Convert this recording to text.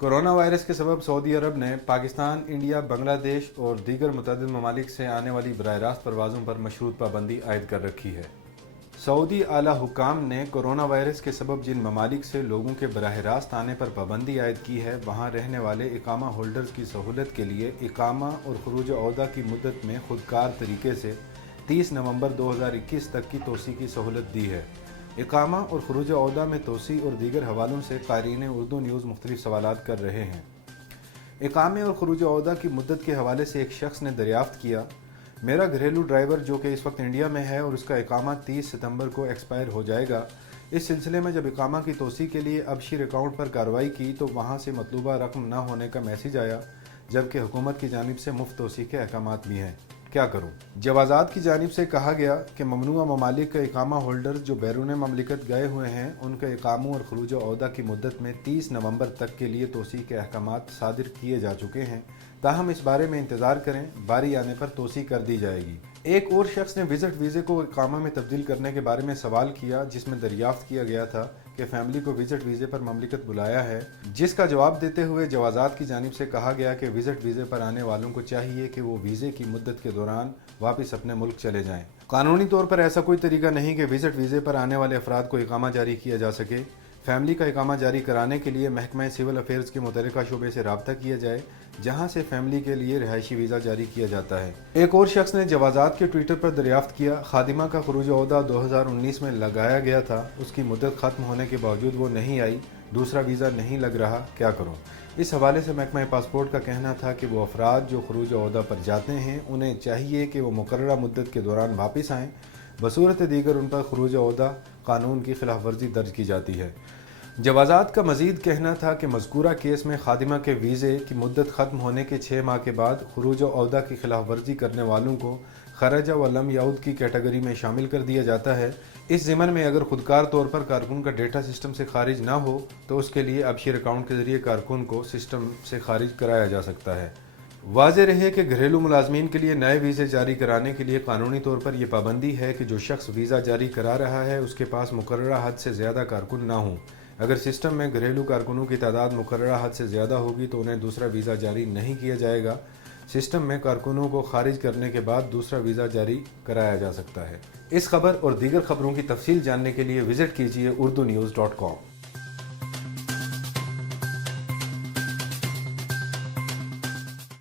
Corona virus के सबब Saudi अरब ने पाकिस्तान, इंडिया, बांग्लादेश और दीगर मुतअद्दिद ममालिक से आने वाली बराह रास्त परवाज़ों पर मशरूत पाबंदी आयद कर रखी है। सऊदी आला हुकाम ने कोरोना वायरस के सबब जिन ममालिक से लोगों के बराह रास्त आने पर पाबंदी आयद की है, वहाँ रहने वाले इकामा होल्डर्स की सहूलत के लिए इकामा और खरूज ओहदा की मुद्दत में खुदकार तरीके से 30 नवंबर 2021 तक की तोसी की सहूलत दी है। इकामा और खरूज ओहदा में तोसी और दीगर हवालों से क़ारीन उर्दू न्यूज़ मुख्तलिफ सवालात कर रहे हैं। इकामे और खरूज ओहदा की मुद्दत के हवाले से एक शख्स ने दरियाफ्त किया, मेरा घरेलू ड्राइवर जो कि इस वक्त इंडिया में है और उसका इकामा 30 सितंबर को एक्सपायर हो जाएगा। इस सिलसिले में जब इकामा की तोसी के लिए अबशीर अकाउंट पर कार्रवाई की तो वहाँ से मतलूबा रकम न होने का मैसेज आया, जबकि हुकूमत की जानिब से मुफ्त तोसी के अहकामात भी हैं। क्या करूं? जवाज़ात की जानिब से कहा गया कि ममनुआ ममालिक का इकामा होल्डर्स जो बैरून ममलिकत गए हुए हैं, उनके इकामों और खरूज ओहदा की मुद्दत में 30 नवंबर तक के लिए तोसी के अहकामात सादिर किए जा चुके हैं। ताहम इस बारे में इंतज़ार करें, बारी आने पर तोसी कर दी जाएगी। एक और शख्स ने विजिट वीज़े को इकामा में तब्दील करने के बारे में सवाल किया, जिसमें दरियाफ्त किया गया था कि फैमिली को विजिट वीज़े पर ममलिकत बुलाया है, जिसका जवाब देते हुए जवाज़ात की जानिब से कहा गया कि विजिट वीज़े पर आने वालों को चाहिए कि वो वीज़े की मुद्दत के दौरान वापस अपने मुल्क चले जाएं। कानूनी तौर पर ऐसा कोई तरीका नहीं कि विजिट वीज़े पर आने वाले अफराद को इकामा जारी किया जा सके। फैमिली का इकामा जारी कराने के लिए महकमा सिविल अफेयर्स के मुतल्लिका शोबे से रब्ता किया जाए, जहां से फैमिली के लिए रिहायशी वीज़ा जारी किया जाता है। एक और शख्स ने जवाज़ात के ट्विटर पर दरियाफ्त किया, खादिमा का खरूज ओहदा 2019 में लगाया गया था, उसकी मुद्दत ख़त्म होने के बावजूद वो नहीं आई, दूसरा वीज़ा नहीं लग रहा, क्या करूँ? इस हवाले से महकमा पासपोर्ट का कहना था कि वो अफराद जो खरूज ओहदा पर जाते हैं, उन्हें चाहिए कि वो मुकर्ररा मुद्दत के दौरान वापस आएँ, बसूरत दीगर उन पर खरूज ओहदा कानून की खिलाफ वर्जी दर्ज की जाती है। जवाज़ात का मज़ीद कहना था कि मज़कूरा केस में खादिमा के वीज़े की मुद्दत ख़त्म होने के 6 माह के बाद खरूज ओहदा की खिलाफ वर्जी करने वालों को खराजा व लम याउद की कैटेगरी में शामिल कर दिया जाता है। इस ज़िमन में अगर खुदकार तौर पर कारकुन का डेटा सिस्टम से खारिज ना हो तो उसके लिए अबशीर अकाउंट के ज़रिए कारकुन को सिस्टम से खारिज कराया जा सकता है। वाज़ेह रहे कि घरेलू मुलाजमीन के लिए नए वीज़े जारी कराने के लिए कानूनी तौर पर यह पाबंदी है कि जो शख्स वीज़ा जारी करा रहा है उसके पास मुकर्ररा हद से ज़्यादा कारकुन ना हों। अगर सिस्टम में घरेलू कारकुनों की तादाद मुकर्ररा हद से ज़्यादा होगी तो उन्हें दूसरा वीज़ा जारी नहीं किया जाएगा। सिस्टम में कारकुनों को खारिज करने के बाद दूसरा वीज़ा जारी कराया जा सकता है। इस खबर और दीगर खबरों की तफसील जानने के लिए विजिट कीजिए urdunews.com।